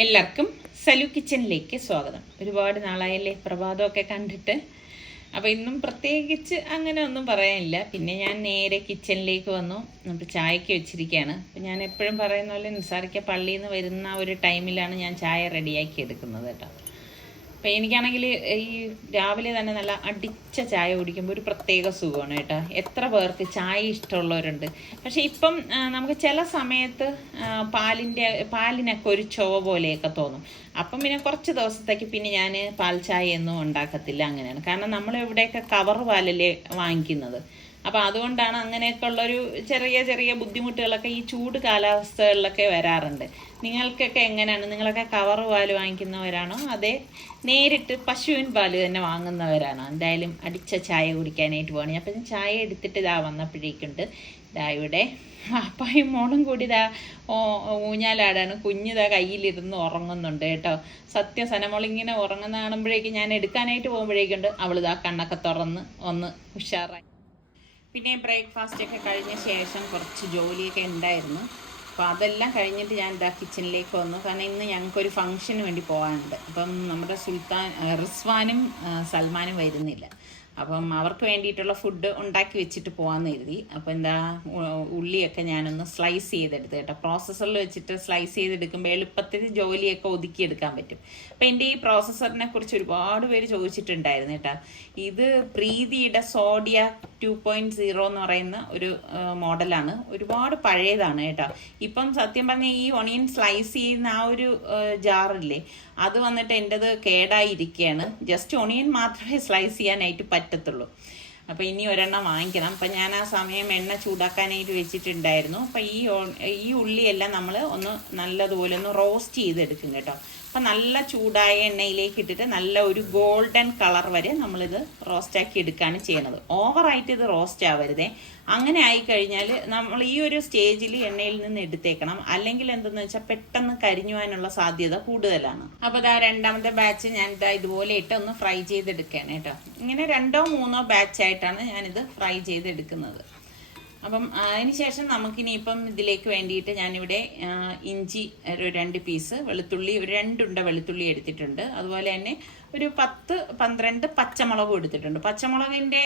എല്ലാവർക്കും സലു കിച്ചണിലേക്ക് സ്വാഗതം. ഒരുപാട് നാളായല്ലേ പ്രഭാതമൊക്കെ കണ്ടിട്ട്. അപ്പോൾ ഇന്നും പ്രത്യേകിച്ച് അങ്ങനെ ഒന്നും പറയാനില്ല. പിന്നെ ഞാൻ നേരെ കിച്ചണിലേക്ക് വന്നു. നമ്മൾ ചായക്ക് വെച്ചിരിക്കുകയാണ്. അപ്പം ഞാൻ എപ്പോഴും പറയുന്ന പോലെ നിസാറിക്ക പള്ളിയിൽ നിന്ന് വരുന്ന ഒരു ടൈമിലാണ് ഞാൻ ചായ റെഡിയാക്കി എടുക്കുന്നത് കേട്ടോ. അപ്പം എനിക്കാണെങ്കിൽ ഈ രാവിലെ തന്നെ നല്ല അടിച്ച ചായ കുടിക്കുമ്പോൾ ഒരു പ്രത്യേക സുഖമാണ് കേട്ടോ. എത്ര പേർക്ക് ചായ ഇഷ്ടമുള്ളവരുണ്ട്. പക്ഷേ ഇപ്പം നമുക്ക് ചില സമയത്ത് പാലിനൊക്കെ ഒരു ചുവ പോലെയൊക്കെ തോന്നും. അപ്പം പിന്നെ കുറച്ച് ദിവസത്തേക്ക് പിന്നെ ഞാൻ പാൽ ചായ ഒന്നും ഉണ്ടാക്കത്തില്ല. അങ്ങനെയാണ്. കാരണം നമ്മൾ ഇവിടെയൊക്കെ കവർ പാലല്ലേ വാങ്ങിക്കുന്നത്. അപ്പോൾ അതുകൊണ്ടാണ് അങ്ങനെയൊക്കെ ഉള്ളൊരു ചെറിയ ചെറിയ ബുദ്ധിമുട്ടുകളൊക്കെ ഈ ചൂട് കാലാവസ്ഥകളിലൊക്കെ വരാറുണ്ട്. നിങ്ങൾക്കൊക്കെ എങ്ങനെയാണ്? നിങ്ങളൊക്കെ കവർ പാല് വാങ്ങിക്കുന്നവരാണോ അതേ നേരിട്ട് പശുവിൻ പാല് തന്നെ വാങ്ങുന്നവരാണോ? എന്തായാലും അടിച്ച ചായ കുടിക്കാനായിട്ട് പോകണം. അപ്പം ഞാൻ ചായ എടുത്തിട്ട് ഇതാ വന്നപ്പോഴേക്കുണ്ട് ഇവിടെ പാപ്പായും മോളും കൂടി ഇതാ ഊഞ്ഞാലാടാണ്. കുഞ്ഞിതാ കയ്യിലിരുന്ന് ഉറങ്ങുന്നുണ്ട് കേട്ടോ. സത്യം സനമോളിങ്ങനെ ഉറങ്ങുന്ന കാണുമ്പോഴേക്കും ഞാൻ എടുക്കാനായിട്ട് പോകുമ്പോഴേക്കുണ്ട് അവളിതാ കണ്ണൊക്കെ തുറന്ന് ഒന്ന് ഉഷാറായി. പിന്നെ ബ്രേക്ക്ഫാസ്റ്റൊക്കെ കഴിഞ്ഞ ശേഷം കുറച്ച് ജോലിയൊക്കെ ഉണ്ടായിരുന്നു. അപ്പോൾ അതെല്ലാം കഴിഞ്ഞിട്ട് ഞാൻ ഇതാ കിച്ചണിലേക്ക് വന്നു. കാരണം ഇന്ന് ഞങ്ങൾക്കൊരു ഫംഗ്ഷന് വേണ്ടി പോകാനുണ്ട്. അപ്പം നമ്മുടെ റിസ്വാനും സൽമാനും വരുന്നില്ല. അപ്പം അവർക്ക് വേണ്ടിയിട്ടുള്ള ഫുഡ് ഉണ്ടാക്കി വെച്ചിട്ട് പോകാമെന്ന് കരുതി. അപ്പോൾ എന്താ ഉള്ളിയൊക്കെ ഞാനൊന്ന് സ്ലൈസ് ചെയ്തെടുത്ത് കേട്ടോ. പ്രോസസ്സറിൽ വെച്ചിട്ട് സ്ലൈസ് ചെയ്തെടുക്കുമ്പോൾ എളുപ്പത്തിൽ ജോലിയൊക്കെ ഒതുക്കിയെടുക്കാൻ പറ്റും. അപ്പോൾ എൻ്റെ ഈ പ്രോസസ്സറിനെ കുറിച്ച് ഒരുപാട് പേര് ചോദിച്ചിട്ടുണ്ടായിരുന്നു കേട്ടോ. ഇത് പ്രീതിയുടെ സോഡിയ 2.0 എന്ന് പറയുന്ന ഒരു മോഡലാണ്. ഒരുപാട് പഴയതാണ് കേട്ടോ. ഇപ്പം സത്യം പറഞ്ഞാൽ ഈ ഒണിയൻ സ്ലൈസ് ചെയ്യുന്ന ആ ഒരു ജാറില്ലേ, അത് വന്നിട്ട് എൻ്റെത് കേടായിരിക്കുകയാണ്. ജസ്റ്റ് ഒണിയൻ മാത്രമേ സ്ലൈസ് ചെയ്യാനായിട്ട് പറ്റത്തുള്ളൂ. അപ്പോൾ ഇനി ഒരെണ്ണം വാങ്ങിക്കണം. അപ്പം ഞാൻ ആ സമയം എണ്ണ ചൂടാക്കാനായിട്ട് വെച്ചിട്ടുണ്ടായിരുന്നു. അപ്പം ഈ ഉള്ളിയെല്ലാം നമ്മൾ ഒന്ന് നല്ലതുപോലെ ഒന്ന് റോസ്റ്റ് ചെയ്തെടുക്കും കേട്ടോ. അപ്പം നല്ല ചൂടായ എണ്ണയിലേക്ക് ഇട്ടിട്ട് നല്ല ഒരു ഗോൾഡൻ കളർ വരെ നമ്മളിത് റോസ്റ്റാക്കി എടുക്കുകയാണ് ചെയ്യണത്. ഓവറായിട്ട് ഇത് റോസ്റ്റ് ആവരുതേ. അങ്ങനെ ആയിക്കഴിഞ്ഞാൽ നമ്മൾ ഈ ഒരു സ്റ്റേജിൽ എണ്ണയിൽ നിന്ന് എടുത്തേക്കണം. അല്ലെങ്കിൽ എന്തെന്ന് വെച്ചാൽ പെട്ടെന്ന് കരിഞ്ഞു പോകാനുള്ള സാധ്യത കൂടുതലാണ്. അപ്പോൾ ഇതാ രണ്ടാമത്തെ ബാച്ച് ഞാൻ ഇതാ ഇതുപോലെ ഇട്ട് ഒന്ന് ഫ്രൈ ചെയ്തെടുക്കുകയാണ് കേട്ടോ. ഇങ്ങനെ 2 or 3 ബാച്ചായിട്ടാണ് ഞാനിത് ഫ്രൈ ചെയ്തെടുക്കുന്നത്. അപ്പം അതിന് ശേഷം നമുക്കിനിയിപ്പം ഇതിലേക്ക് വേണ്ടിയിട്ട് ഞാനിവിടെ ഇഞ്ചി ഒരു 2 പീസ്, വെളുത്തുള്ളി ഒരു 2 ഉണ്ട വെളുത്തുള്ളി എടുത്തിട്ടുണ്ട്. അതുപോലെ തന്നെ ഒരു 10-12 പച്ചമുളകും എടുത്തിട്ടുണ്ട്. പച്ചമുളകിൻ്റെ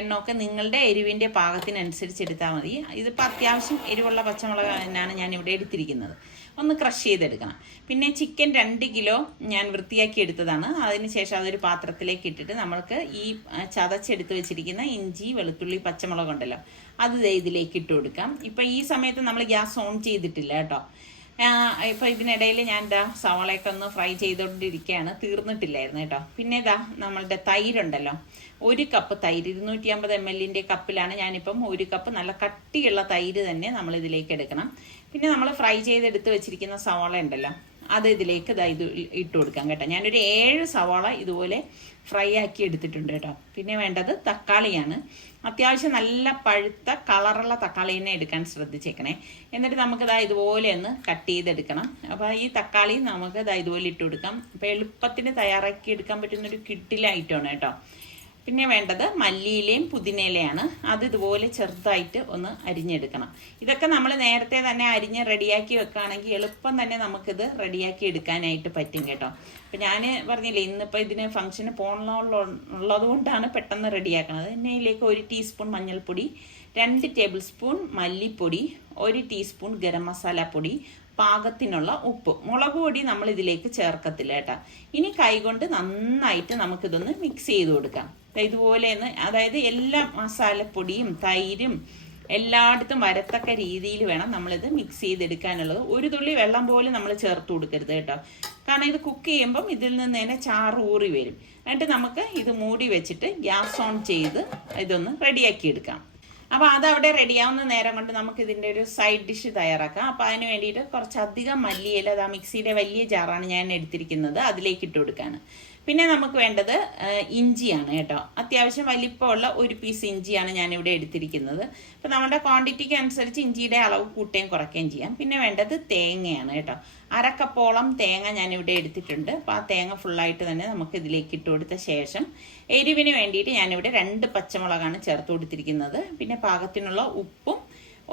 എണ്ണമൊക്കെ നിങ്ങളുടെ എരിവിൻ്റെ പാകത്തിനനുസരിച്ച് എടുത്താൽ മതി. ഇതിപ്പോൾ അത്യാവശ്യം എരിവുള്ള പച്ചമുളക് തന്നെയാണ് ഞാനിവിടെ എടുത്തിരിക്കുന്നത്. ഒന്ന് ക്രഷ് ചെയ്തെടുക്കണം. പിന്നെ ചിക്കൻ 2 കിലോ ഞാൻ വൃത്തിയാക്കി എടുത്തതാണ്. അതിനുശേഷം അതൊരു പാത്രത്തിലേക്ക് ഇട്ടിട്ട് നമ്മൾക്ക് ഈ ചതച്ചെടുത്ത് വെച്ചിരിക്കുന്ന ഇഞ്ചി, വെളുത്തുള്ളി, പച്ചമുളക് ഉണ്ടല്ലോ, അത് ഇതിലേക്ക് ഇട്ട് കൊടുക്കാം. ഇപ്പം ഈ സമയത്ത് നമ്മൾ ഗ്യാസ് ഓൺ ചെയ്തിട്ടില്ല കേട്ടോ. ഇപ്പം ഇതിനിടയിൽ ഞാൻ സവാളയൊക്കെ ഒന്ന് ഫ്രൈ ചെയ്തുകൊണ്ടിരിക്കുകയാണ്. തീർന്നിട്ടില്ലായിരുന്നു കേട്ടോ. പിന്നെ നമ്മളുടെ തൈരുണ്ടല്ലോ, 1 കപ്പ് തൈര് 250 ml കപ്പിലാണ് ഞാനിപ്പം 1 കപ്പ് നല്ല കട്ടിയുള്ള തൈര് തന്നെ നമ്മൾ ഇതിലേക്ക് എടുക്കണം. പിന്നെ നമ്മൾ ഫ്രൈ ചെയ്തെടുത്ത് വെച്ചിരിക്കുന്ന സവാള ഉണ്ടല്ലോ, അത് ഇതിലേക്ക് ഇത് ഇട്ട് കൊടുക്കാം കേട്ടോ. ഞാനൊരു 7 സവാള ഇതുപോലെ ഫ്രൈ ആക്കി എടുത്തിട്ടുണ്ട് കേട്ടോ. പിന്നെ വേണ്ടത് തക്കാളിയാണ്. അത്യാവശ്യം നല്ല പഴുത്ത കളറുള്ള തക്കാളി തന്നെ എടുക്കാൻ ശ്രദ്ധിച്ചേക്കണേ. എന്നിട്ട് നമുക്കിതാ ഇതുപോലെ ഒന്ന് കട്ട് ചെയ്തെടുക്കണം. അപ്പോൾ ഈ തക്കാളി നമുക്ക് ഇതുപോലെ ഇട്ട് കൊടുക്കാം. അപ്പോൾ എളുപ്പത്തിന് തയ്യാറാക്കി എടുക്കാൻ പറ്റുന്നൊരു കിട്ടിലെ ഐറ്റമാണ് കേട്ടോ. പിന്നെ വേണ്ടത് മല്ലിയിലയും പുതിനയിലയാണ്. അത് ഇതുപോലെ ചെറുതായിട്ട് ഒന്ന് അരിഞ്ഞെടുക്കണം. ഇതൊക്കെ നമ്മൾ നേരത്തെ തന്നെ അരിഞ്ഞ് റെഡിയാക്കി വെക്കുകയാണെങ്കിൽ എളുപ്പം തന്നെ നമുക്കിത് റെഡിയാക്കി എടുക്കാനായിട്ട് പറ്റും കേട്ടോ. അപ്പം ഞാൻ പറഞ്ഞില്ലേ, ഇന്നിപ്പോൾ ഇതിന് ഫംഗ്ഷന് പോകണമുള്ളത് കൊണ്ടാണ് പെട്ടെന്ന് റെഡിയാക്കണത്. എണ്ണയിലേക്ക് 1 ടീസ്പൂൺ മഞ്ഞൾപ്പൊടി, 2 ടേബിൾ സ്പൂൺ മല്ലിപ്പൊടി, 1 ടീസ്പൂൺ ഗരം മസാല പൊടി, പാകത്തിനുള്ള ഉപ്പ്. മുളക് പൊടി നമ്മൾ ഇതിലേക്ക് ചേർക്കത്തില്ല കേട്ടോ. ഇനി കൈകൊണ്ട് നന്നായിട്ട് നമുക്കിതൊന്ന് മിക്സ് ചെയ്ത് കൊടുക്കാം. ഇതുപോലെ ഒന്ന്, അതായത് എല്ലാ മസാലപ്പൊടിയും തൈരും എല്ലായിടത്തും വരത്തക്ക രീതിയിൽ വേണം നമ്മളിത് മിക്സ് ചെയ്തെടുക്കാനുള്ളത്. ഒരു തുള്ളി വെള്ളം പോലും നമ്മൾ ചേർത്ത് കൊടുക്കരുത് കേട്ടോ. കാരണം ഇത് കുക്ക് ചെയ്യുമ്പം ഇതിൽ നിന്ന് തന്നെ ചാറ് ഊറി വരും. എന്നിട്ട് നമുക്ക് ഇത് മൂടി വെച്ചിട്ട് ഗ്യാസ് ഓൺ ചെയ്ത് ഇതൊന്ന് റെഡിയാക്കി എടുക്കാം. അപ്പോൾ അതവിടെ റെഡിയാവുന്ന നേരം കൊണ്ട് നമുക്ക് ഇതിൻ്റെ ഒരു സൈഡ് ഡിഷ് തയ്യാറാക്കാം. അപ്പോൾ അതിന് വേണ്ടിയിട്ട് കുറച്ചധികം മല്ലിയില, മിക്സിയുടെ വലിയ ജാറാണ് ഞാൻ എടുത്തിരിക്കുന്നത്, അതിലേക്ക് ഇട്ട് കൊടുക്കുകയാണ്. പിന്നെ നമുക്ക് വേണ്ടത് ഇഞ്ചിയാണ് കേട്ടോ. അത്യാവശ്യം വലിപ്പമുള്ള 1 പീസ് ഇഞ്ചിയാണ് ഞാനിവിടെ എടുത്തിരിക്കുന്നത്. അപ്പോൾ നമ്മുടെ ക്വാണ്ടിറ്റിക്ക് അനുസരിച്ച് ഇഞ്ചിയുടെ അളവ് കൂട്ടുകയും കുറയ്ക്കുകയും ചെയ്യാം. പിന്നെ വേണ്ടത് തേങ്ങയാണ് കേട്ടോ. 1/2 കപ്പോളം തേങ്ങ ഞാനിവിടെ എടുത്തിട്ടുണ്ട്. അപ്പോൾ ആ തേങ്ങ ഫുള്ളായിട്ട് തന്നെ നമുക്ക് ഇതിലേക്ക് ഇട്ട് കൊടുത്ത ശേഷം എരിവിന് വേണ്ടിയിട്ട് ഞാനിവിടെ 2 പച്ചമുളകാണ് ചേർത്ത് കൊടുത്തിരിക്കുന്നത്. പിന്നെ പാകത്തിനുള്ള ഉപ്പും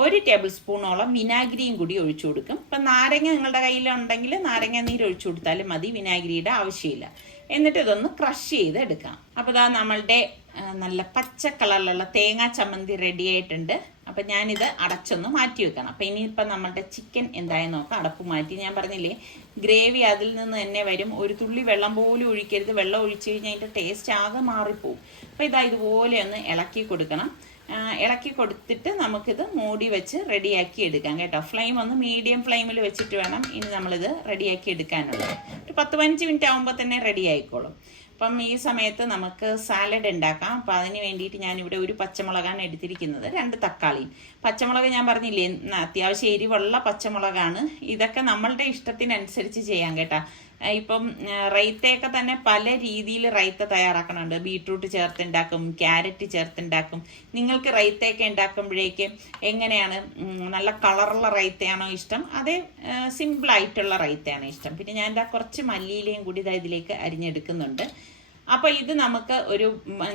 1 ടേബിൾ സ്പൂണോളം വിനാഗിരിയും കൂടി ഒഴിച്ചു കൊടുക്കും. ഇപ്പം നാരങ്ങ നിങ്ങളുടെ കയ്യിലുണ്ടെങ്കിൽ നാരങ്ങ നീര് ഒഴിച്ചു കൊടുത്താലും മതി, വിനാഗിരിയുടെ ആവശ്യമില്ല. എന്നിട്ട് ഇതൊന്ന് ക്രഷ് ചെയ്ത് എടുക്കാം. അപ്പോൾ ഇതാ നമ്മളുടെ നല്ല പച്ച കളറിലുള്ള തേങ്ങാ ചമ്മന്തി റെഡി ആയിട്ടുണ്ട്. അപ്പം ഞാനിത് അടച്ചൊന്ന് മാറ്റി വെക്കണം. അപ്പം ഇനിയിപ്പം നമ്മളുടെ ചിക്കൻ എന്തായാലും നോക്കാം. അടപ്പ് മാറ്റി, ഞാൻ പറഞ്ഞില്ലേ ഗ്രേവി അതിൽ നിന്ന് തന്നെ വരും. ഒരു തുള്ളി വെള്ളം പോലും ഒഴിക്കരുത്. വെള്ളം ഒഴിച്ച് കഴിഞ്ഞാൽ അതിൻ്റെ ടേസ്റ്റ് ആകെ മാറിപ്പോവും. അപ്പോൾ ഇതാ ഇതുപോലെ ഒന്ന് ഇളക്കി കൊടുക്കണം. ഇളക്കി കൊടുത്തിട്ട് നമുക്കിത് മൂടി വെച്ച് റെഡിയാക്കി എടുക്കാം കേട്ടോ. ഫ്ലെയിം ഒന്ന് മീഡിയം ഫ്ലെയിമിൽ വെച്ചിട്ട് വേണം ഇനി നമ്മളിത് റെഡിയാക്കി എടുക്കാനുള്ളത്. ഒരു 10-15 മിനിറ്റ് ആകുമ്പോൾ തന്നെ റെഡി ആയിക്കോളും. അപ്പം ഈ സമയത്ത് നമുക്ക് സാലഡ് ഉണ്ടാക്കാം. അപ്പം അതിന് വേണ്ടിയിട്ട് ഞാനിവിടെ ഒരു പച്ചമുളകാണ് എടുത്തിരിക്കുന്നത്, 2 തക്കാളിയും. പച്ചമുളക് ഞാൻ പറഞ്ഞില്ലേ അത്യാവശ്യം എരിവുള്ള പച്ചമുളകാണ്. ഇതൊക്കെ നമ്മളുടെ ഇഷ്ടത്തിനനുസരിച്ച് ചെയ്യാം കേട്ടോ. ഇപ്പം റൈത്തയൊക്കെ തന്നെ പല രീതിയിൽ റൈത്ത തയ്യാറാക്കണുണ്ട്. ബീട്രൂട്ട് ചേർത്തുണ്ടാക്കും, ക്യാരറ്റ് ചേർത്തുണ്ടാക്കും. നിങ്ങൾക്ക് റൈത്തയൊക്കെ ഉണ്ടാക്കുമ്പോഴേക്ക് എങ്ങനെയാണ്, നല്ല കളറുള്ള റൈത്തയാണോ ഇഷ്ടം, അതേ സിമ്പിളായിട്ടുള്ള റൈത്തയാണോ ഇഷ്ടം? പിന്നെ ഞാൻ എന്താ കുറച്ച് മല്ലിയിലയും കൂടി ഇതിലേക്ക് അരിഞ്ഞെടുക്കുന്നുണ്ട്. അപ്പോൾ ഇത് നമുക്ക്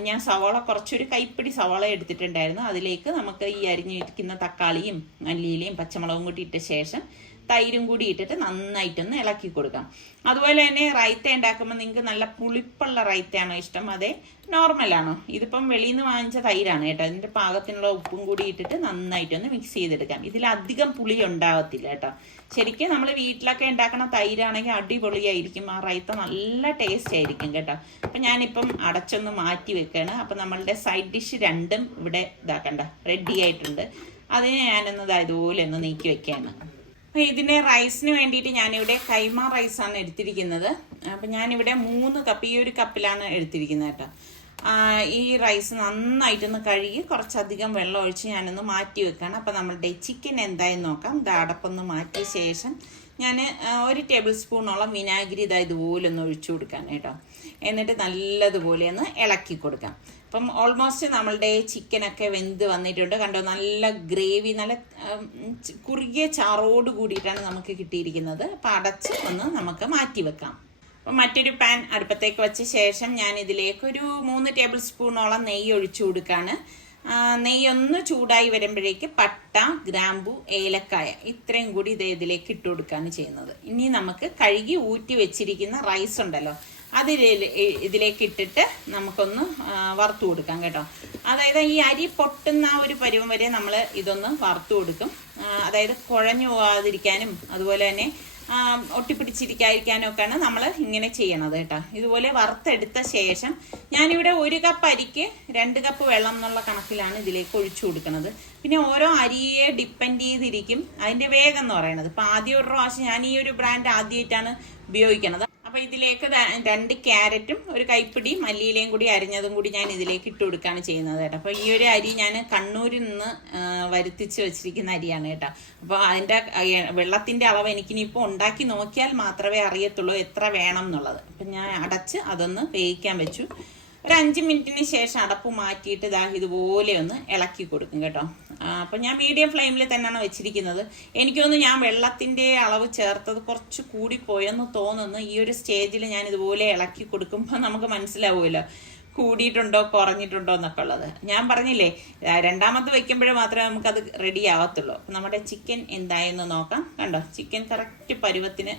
ഞാൻ സവാള കുറച്ചൊരു കൈപ്പിടി സവാള എടുത്തിട്ടുണ്ടായിരുന്നു. അതിലേക്ക് നമുക്ക് ഈ അരിഞ്ഞിരിക്കുന്ന തക്കാളിയും മല്ലിയിലയും പച്ചമുളകും കൂടി ഇട്ട ശേഷം തൈരും കൂടി ഇട്ടിട്ട് നന്നായിട്ടൊന്ന് ഇളക്കി കൊടുക്കാം. അതുപോലെ തന്നെ റൈത്ത ഉണ്ടാക്കുമ്പോൾ നിങ്ങൾക്ക് നല്ല പുളിപ്പുള്ള റൈത്തയാണോ ഇഷ്ടം, അതെ നോർമലാണോ? ഇതിപ്പം വെളിയിൽ നിന്ന് വാങ്ങിച്ച തൈരാണ് കേട്ടോ. അതിൻ്റെ പാകത്തിനുള്ള ഉപ്പും കൂടി ഇട്ടിട്ട് നന്നായിട്ടൊന്ന് മിക്സ് ചെയ്തെടുക്കാം. ഇതിലധികം പുളി ഉണ്ടാകത്തില്ല കേട്ടോ. ശരിക്കും നമ്മൾ വീട്ടിലൊക്കെ ഉണ്ടാക്കുന്ന തൈരാണെങ്കിൽ അടിപൊളിയായിരിക്കും. ആ റൈത്ത നല്ല ടേസ്റ്റ് ആയിരിക്കും കേട്ടോ. അപ്പം ഞാനിപ്പം അടച്ചൊന്ന് മാറ്റി വെക്കുകയാണ്. അപ്പം നമ്മളുടെ സൈഡ് ഡിഷ് രണ്ടും ഇവിടെ ഇതാക്കണ്ട റെഡി ആയിട്ടുണ്ട്. അതിനെ ഞാനൊന്ന് ഇതുപോലെ ഒന്ന് നീക്കി വെക്കുകയാണ്. അപ്പോൾ ഇതിൻ്റെ റൈസിന് വേണ്ടിയിട്ട് ഞാനിവിടെ കൈമ റൈസാണ് എടുത്തിരിക്കുന്നത്. അപ്പം ഞാനിവിടെ 3 കപ്പ്, ഈ ഒരു കപ്പിലാണ് എടുത്തിരിക്കുന്നത് കേട്ടോ. ഈ റൈസ് നന്നായിട്ടൊന്ന് കഴുകി കുറച്ചധികം വെള്ളം ഒഴിച്ച് ഞാനൊന്ന് മാറ്റി വെക്കുകയാണ്. അപ്പോൾ നമ്മളുടെ ചിക്കൻ എന്തായെന്ന് നോക്കാം. ഇത് അടപ്പൊന്ന് മാറ്റിയ ശേഷം ഞാൻ 1 ടേബിൾ സ്പൂണോളം വിനാഗിരി ഇതുപോലെ ഒന്ന് ഒഴിച്ചു കൊടുക്കാൻ കേട്ടോ. എന്നിട്ട് നല്ലതുപോലെ ഒന്ന് ഇളക്കി കൊടുക്കാം. അപ്പം ഓൾമോസ്റ്റ് നമ്മളുടെ ചിക്കനൊക്കെ വെന്ത് വന്നിട്ടുണ്ട് കണ്ടോ. നല്ല ഗ്രേവി, നല്ല കുറുകിയ ചാറോട് കൂടിയിട്ടാണ് നമുക്ക് കിട്ടിയിരിക്കുന്നത്. അപ്പം അടച്ച് ഒന്ന് നമുക്ക് മാറ്റി വെക്കാം. അപ്പം മറ്റൊരു പാൻ അടുപ്പത്തേക്ക് വെച്ച ശേഷം ഞാൻ ഇതിലേക്ക് ഒരു 3 ടേബിൾ സ്പൂണോളം നെയ്യ് ഒഴിച്ചു കൊടുക്കുകയാണ്. നെയ്യൊന്ന് ചൂടായി വരുമ്പോഴേക്ക് പട്ട, ഗ്രാമ്പു, ഏലക്കായ ഇത്രയും കൂടി ഇതിലേക്ക് ഇട്ട് കൊടുക്കുകയാണ് ചെയ്യുന്നത്. ഇനി നമുക്ക് കഴുകി ഊറ്റി വെച്ചിരിക്കുന്ന റൈസ് ഉണ്ടല്ലോ, ഇതിലേക്ക് ഇട്ടിട്ട് നമുക്കൊന്ന് വറുത്തു കൊടുക്കാം കേട്ടോ. അതായത് ഈ അരി പൊട്ടുന്ന ഒരു പരുവം വരെ നമ്മൾ ഇതൊന്ന് വറുത്തു കൊടുക്കും. അതായത് കുഴഞ്ഞു പോകാതിരിക്കാനും അതുപോലെ തന്നെ ഒട്ടിപ്പിടിച്ചിരിക്കാതിരിക്കാനും ഒക്കെയാണ് നമ്മൾ ഇങ്ങനെ ചെയ്യണത് കേട്ടോ. ഇതുപോലെ വറുത്തെടുത്ത ശേഷം ഞാനിവിടെ 1 കപ്പ് അരിക്ക് 2 കപ്പ് വെള്ളം എന്നുള്ള കണക്കിലാണ് ഇതിലേക്ക് ഒഴിച്ചു കൊടുക്കുന്നത്. പിന്നെ ഓരോ അരിയെ ഡിപ്പെൻഡ് ചെയ്തിരിക്കും അതിൻ്റെ വേഗം എന്ന് പറയുന്നത്. ഇപ്പം ആദ്യം ഒരു പ്രാവശ്യം ഞാൻ ഈ ഒരു ബ്രാൻഡ് ആദ്യമായിട്ടാണ് ഉപയോഗിക്കുന്നത്. അപ്പോൾ ഇതിലേക്ക് 2 ക്യാരറ്റും 1 കൈപ്പിടി മല്ലിയിലയും കൂടി അരിഞ്ഞതും കൂടി ഞാൻ ഇതിലേക്ക് ഇട്ട് കൊടുക്കുകയാണ് ചെയ്യുന്നത് കേട്ടോ. അപ്പോൾ ഈ ഒരു അരി ഞാൻ കണ്ണൂരിൽ നിന്ന് വരുത്തിച്ച് വെച്ചിരിക്കുന്ന അരിയാണ് കേട്ടോ. അപ്പോൾ അതിൻ്റെ വെള്ളത്തിൻ്റെ അളവ് എനിക്കിനിപ്പോൾ ഉണ്ടാക്കി നോക്കിയാൽ മാത്രമേ അറിയത്തുള്ളൂ എത്ര വേണം എന്നുള്ളത്. അപ്പം ഞാൻ അടച്ച് അതൊന്ന് വേവിക്കാൻ വെച്ചു. ഒരു 5 മിനിറ്റിന് ശേഷം അടപ്പ് മാറ്റിയിട്ട് ഇതുപോലെ ഒന്ന് ഇളക്കി കൊടുക്കും കേട്ടോ. അപ്പം ഞാൻ മീഡിയം ഫ്ലെയിമിൽ തന്നെയാണ് വെച്ചിരിക്കുന്നത്. എനിക്കൊന്ന് ഞാൻ വെള്ളത്തിൻ്റെ അളവ് ചേർത്തത് കുറച്ച് കൂടിപ്പോയെന്ന് തോന്നുന്നു. ഈ ഒരു സ്റ്റേജിൽ ഞാൻ ഇതുപോലെ ഇളക്കി കൊടുക്കുമ്പോൾ നമുക്ക് മനസ്സിലാവുമല്ലോ കൂടിയിട്ടുണ്ടോ കുറഞ്ഞിട്ടുണ്ടോ എന്നൊക്കെ ഉള്ളത്. ഞാൻ പറഞ്ഞില്ലേ രണ്ടാമത് വെക്കുമ്പോഴേ മാത്രമേ നമുക്കത് റെഡി ആവത്തുള്ളൂ. അപ്പം നമ്മുടെ ചിക്കൻ എന്തായെന്ന് നോക്കാം. കണ്ടോ, ചിക്കൻ കറക്റ്റ് പരുവത്തിന്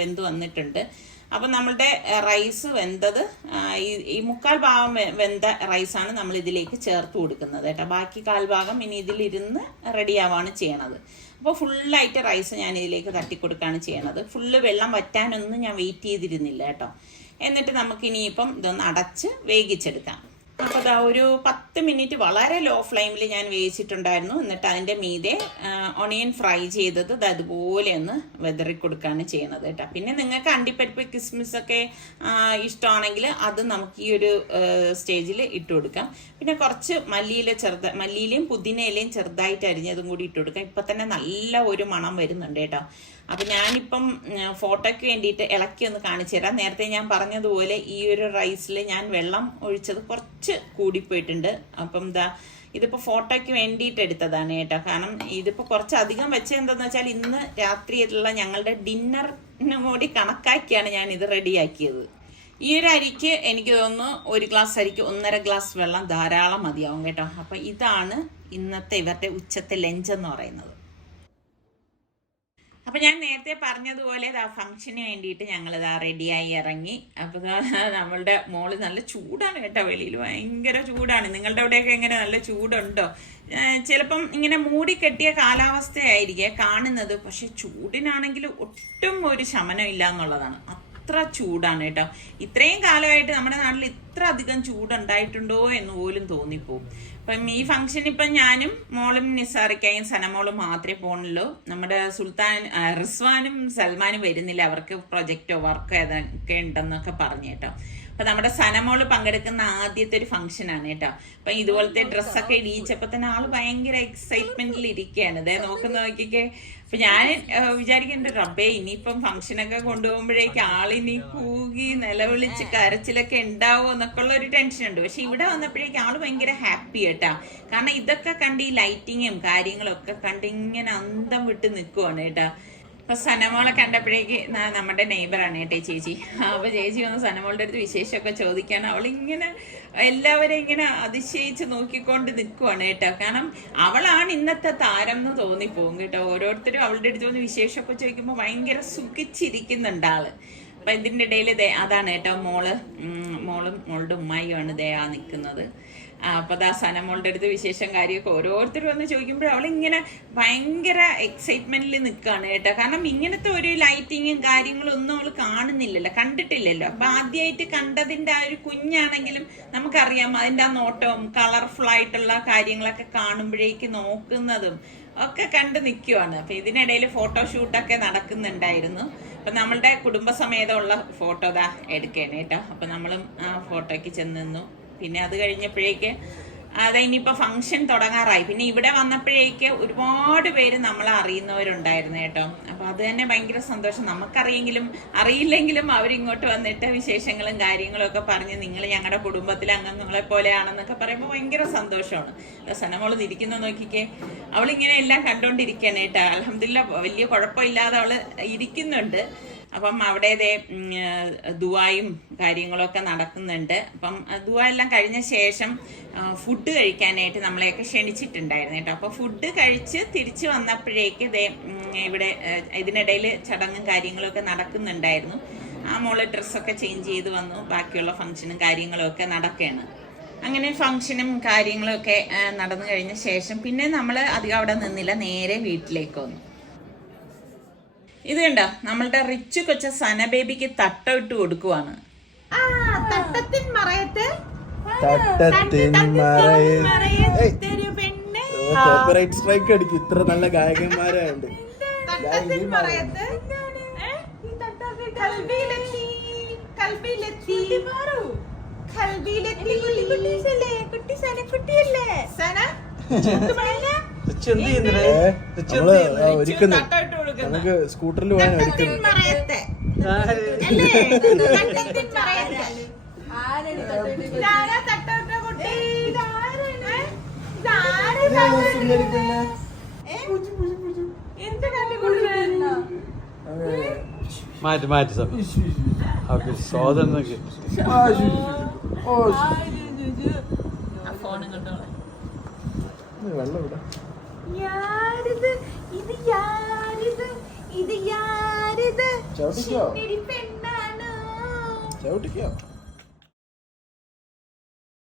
വെന്ത് വന്നിട്ടുണ്ട്. അപ്പം നമ്മളുടെ റൈസ് വെന്തത് ഈ 3/4 ഭാഗം വെന്ത റൈസാണ് നമ്മൾ ഇതിലേക്ക് ചേർത്ത് കൊടുക്കുന്നത് കേട്ടോ. ബാക്കി 1/4 ഭാഗം ഇനി ഇതിലിരുന്ന് റെഡിയാവാണ് ചെയ്യണത്. അപ്പോൾ ഫുള്ളായിട്ട് റൈസ് ഞാൻ ഇതിലേക്ക് തട്ടിക്കൊടുക്കുകയാണ് ചെയ്യണത്. ഫുള്ള് വെള്ളം വറ്റാനൊന്നും ഞാൻ വെയിറ്റ് ചെയ്തിരുന്നില്ല കേട്ടോ. എന്നിട്ട് നമുക്കിനിയിപ്പം ഇതൊന്ന് അടച്ച് വേവിച്ചെടുക്കാം. അപ്പോൾ അതാ ഒരു 10 മിനിറ്റ് വളരെ ലോ ഫ്ലെയിമിൽ ഞാൻ വേവിച്ചിട്ടുണ്ടായിരുന്നു. എന്നിട്ട് അതിൻ്റെ മീതെ ഒണിയൻ ഫ്രൈ ചെയ്തത് അതുപോലെ ഒന്ന് വെതറി കൊടുക്കുകയാണ് ചെയ്യുന്നത് കേട്ടോ. പിന്നെ നിങ്ങൾക്ക് അണ്ടിപ്പരിപ്പ് കിസ്മിസ് ഒക്കെ ഇഷ്ടമാണെങ്കിൽ അത് നമുക്ക് ഈ ഒരു സ്റ്റേജിൽ ഇട്ട് കൊടുക്കാം. പിന്നെ കുറച്ച് മല്ലിയിലയും പുതിനയിലയും ചെറുതായിട്ട് അരിഞ്ഞതും കൂടി ഇട്ട് കൊടുക്കാം. ഇപ്പം തന്നെ നല്ല ഒരു മണം വരുന്നുണ്ട് കേട്ടോ. അപ്പം ഞാനിപ്പം ഫോട്ടോയ്ക്ക് വേണ്ടിയിട്ട് ഇളക്കി ഒന്ന് കാണിച്ചു തരാം. നേരത്തെ ഞാൻ പറഞ്ഞതുപോലെ ഈ ഒരു റൈസിൽ ഞാൻ വെള്ളം ഒഴിച്ചത് കുറച്ച് കൂടിപ്പോയിട്ടുണ്ട്. അപ്പം ഇതിപ്പോൾ ഫോട്ടോയ്ക്ക് വേണ്ടിയിട്ട് എടുത്തതാണ് കേട്ടോ. കാരണം ഇതിപ്പോൾ കുറച്ചധികം വെച്ചെന്താണെന്ന് വെച്ചാൽ ഇന്ന് രാത്രിയിലുള്ള ഞങ്ങളുടെ ഡിന്നറിനും കൂടി കണക്കാക്കിയാണ് ഞാൻ ഇത് റെഡിയാക്കിയത്. ഈ ഒരു അരിക്ക് എനിക്ക് തോന്നുന്നു 1 ഗ്ലാസ് അരിക്ക് 1.5 ഗ്ലാസ് വെള്ളം ധാരാളം മതിയാവും കേട്ടോ. അപ്പം ഇതാണ് ഇന്നത്തെ ഇവരുടെ ഉച്ചത്തെ ലഞ്ച് എന്ന് പറയുന്നത്. അപ്പം ഞാൻ നേരത്തെ പറഞ്ഞതുപോലെ ആ ഫംഗ്ഷന് വേണ്ടിയിട്ട് ഞങ്ങളിതാ റെഡിയായി ഇറങ്ങി. അപ്പോൾ നമ്മളുടെ മോള് നല്ല ചൂടാണ് കേട്ടോ, വെളിയിൽ ഭയങ്കര ചൂടാണ്. നിങ്ങളുടെ അവിടെയൊക്കെ എങ്ങനെ നല്ല ചൂടുണ്ടോ? ചിലപ്പം ഇങ്ങനെ മൂടിക്കെട്ടിയ കാലാവസ്ഥയായിരിക്കും കാണുന്നത്, പക്ഷെ ചൂടിനാണെങ്കിൽ ഒട്ടും ഒരു ശമനം ഇല്ല എന്നുള്ളതാണ്. അത്ര ചൂടാണ് കേട്ടോ. ഇത്രയും കാലമായിട്ട് നമ്മുടെ നാട്ടിൽ ഇത്ര അധികം ചൂടുണ്ടായിട്ടുണ്ടോ എന്ന് പോലും തോന്നിപ്പോവും. അപ്പം ഈ ഫംഗ്ഷൻ ഇപ്പം ഞാനും മോളും നിസാറിക്കയും സനമോളും മാത്രമേ പോകണുള്ളൂ. നമ്മുടെ റിസ്വാനും സൽമാനും വരുന്നില്ല, അവർക്ക് പ്രൊജക്റ്റോ വർക്കോ ഏതൊക്കെ ഉണ്ടെന്നൊക്കെ പറഞ്ഞു കേട്ടോ. അപ്പം നമ്മുടെ സനമോള് പങ്കെടുക്കുന്ന ആദ്യത്തെ ഒരു ഫംഗ്ഷനാണ് കേട്ടോ. അപ്പം ഇതുപോലത്തെ ഡ്രസ്സൊക്കെ ഇടിയിച്ചപ്പോൾ തന്നെ ആള് ഭയങ്കര എക്സൈറ്റ്മെന്റിൽ ഇരിക്കുകയാണ്. ഇതേ നോക്കിക്കേ. അപ്പൊ ഞാൻ വിചാരിക്കേണ്ട റബ്ബേ, ഇനിയിപ്പം ഫംഗ്ഷനൊക്കെ കൊണ്ടുപോകുമ്പോഴേക്ക് ആളിനി കൂകി നിലവിളിച്ച് കരച്ചിലൊക്കെ ഉണ്ടാവോ എന്നൊക്കെ ഉള്ള ഒരു ടെൻഷൻ ഉണ്ട്. പക്ഷെ ഇവിടെ വന്നപ്പോഴേക്ക് ആള് ഭയങ്കര ഹാപ്പി കേട്ടാ. കാരണം ഇതൊക്കെ കണ്ട് ഈ ലൈറ്റിങ്ങും കാര്യങ്ങളും ഒക്കെ കണ്ട് ഇങ്ങനെ അന്തം വിട്ട് നിൽക്കുവാണ് കേട്ടാ. അപ്പൊ സനമോളെ കണ്ടപ്പോഴേക്ക് നമ്മുടെ നെയ്ബറാണ് കേട്ടേ ചേച്ചി. അപ്പൊ ചേച്ചി വന്ന് സനമോളുടെ അടുത്ത് വിശേഷമൊക്കെ ചോദിക്കാണ്. അവളിങ്ങനെ എല്ലാവരെയും ഇങ്ങനെ അതിശയിച്ച് നോക്കിക്കൊണ്ട് നിൽക്കുവാണ് കേട്ടോ. കാരണം അവളാണ് ഇന്നത്തെ താരം എന്ന് തോന്നിപ്പോകും കേട്ടോ. ഓരോരുത്തരും അവളുടെ അടുത്ത് വന്ന് വിശേഷമൊക്കെ ചോദിക്കുമ്പോൾ ഭയങ്കര സുഖിച്ചിരിക്കുന്നുണ്ട് ആള്. അപ്പൊ ഇതിന്റെ ഇടയിൽ അതാണ് കേട്ടോ മോളും മോളുടെ ഉമ്മായിയുമാണ് ആ നിൽക്കുന്നത്. അപ്പൊ സനമോളുടെ അടുത്ത് വിശേഷം കാര്യമൊക്കെ ഓരോരുത്തർ വന്ന് ചോദിക്കുമ്പോൾ അവളിങ്ങനെ ഭയങ്കര എക്സൈറ്റ്മെന്റിൽ നിൽക്കുകയാണ് കേട്ടോ. കാരണം ഇങ്ങനത്തെ ഒരു ലൈറ്റിങ്ങും കാര്യങ്ങളും ഒന്നും അവൾ കാണുന്നില്ലല്ലോ, കണ്ടിട്ടില്ലല്ലോ. അപ്പൊ ആദ്യമായിട്ട് കണ്ടതിന്റെ ആ ഒരു കുഞ്ഞാണെങ്കിലും നമുക്കറിയാം അതിന്റെ ആ നോട്ടവും കളർഫുൾ ആയിട്ടുള്ള കാര്യങ്ങളൊക്കെ കാണുമ്പോഴേക്ക് നോക്കുന്നതും ഒക്കെ കണ്ട് നിൽക്കുവാണ്. അപ്പൊ ഇതിനിടയിൽ ഫോട്ടോഷൂട്ടൊക്കെ നടക്കുന്നുണ്ടായിരുന്നു. അപ്പൊ നമ്മളുടെ കുടുംബസമേതമുള്ള ഫോട്ടോ എടുക്കേനെ കേട്ടോ. അപ്പൊ നമ്മളും ആ ഫോട്ടോയ്ക്ക് ചെന്ന് നിന്നു. പിന്നെ അത് കഴിഞ്ഞപ്പോഴേക്ക് ഇനിയിപ്പോൾ ഫംഗ്ഷൻ തുടങ്ങാറായി. പിന്നെ ഇവിടെ വന്നപ്പോഴേക്ക് ഒരുപാട് പേര് നമ്മളെ അറിയുന്നവരുണ്ടായിരുന്നു കേട്ടോ. അപ്പോൾ അത് തന്നെ ഭയങ്കര സന്തോഷം. നമുക്കറിയെങ്കിലും അറിയില്ലെങ്കിലും അവരിങ്ങോട്ട് വന്നിട്ട് വിശേഷങ്ങളും കാര്യങ്ങളും ഒക്കെ പറഞ്ഞ് നിങ്ങൾ ഞങ്ങളുടെ കുടുംബത്തിലെ അംഗങ്ങളെ പോലെയാണെന്നൊക്കെ പറയുമ്പോൾ ഭയങ്കര സന്തോഷമാണ്. സനമോള് ഇരിക്കുന്ന നോക്കിക്കേ, അവളിങ്ങനെ എല്ലാം കണ്ടോണ്ടിരിക്കുകയാണ് കേട്ടോ. അൽഹംദുലില്ലാ വലിയ കുഴപ്പമില്ലാതെ അവള് ഇരിക്കുന്നുണ്ട്. അപ്പം അവിടെ ദുആയും കാര്യങ്ങളൊക്കെ നടക്കുന്നുണ്ട്. അപ്പം ദുആ എല്ലാം കഴിഞ്ഞ ശേഷം ഫുഡ് കഴിക്കാനായിട്ട് നമ്മളെയൊക്കെ ക്ഷണിച്ചിട്ടുണ്ടായിരുന്നു കേട്ടോ. അപ്പോൾ ഫുഡ് കഴിച്ച് തിരിച്ചു വന്നപ്പോഴേക്ക് ഇവിടെ ഇതിനിടയിൽ ചടങ്ങും കാര്യങ്ങളൊക്കെ നടക്കുന്നുണ്ടായിരുന്നു. ആ മോള് ഡ്രസ്സൊക്കെ ചേഞ്ച് ചെയ്ത് വന്നു. ബാക്കിയുള്ള ഫംഗ്ഷനും കാര്യങ്ങളും ഒക്കെ നടക്കുകയാണ്. അങ്ങനെ ഫംഗ്ഷനും കാര്യങ്ങളും ഒക്കെ നടന്നു കഴിഞ്ഞ ശേഷം പിന്നെ നമ്മൾ അധികം അവിടെ നിന്നില്ല, നേരെ വീട്ടിലേക്ക് വന്നു. ഇത് കണ്ടോ, നമ്മളുടെ റിച്ചു കൊച്ച സന ബേബിക്ക് തട്ട ഇട്ട് കൊടുക്കുവാണ്. ഇത്ര നല്ല ഗായകന്മാരുണ്ട്. നമുക്ക് സ്കൂട്ടറിൽ പോകാൻ മാറ്റി മാറ്റി സോദരനൊക്കെ വെള്ളം ഇവിടെ ചവിട്ടിക്കോ.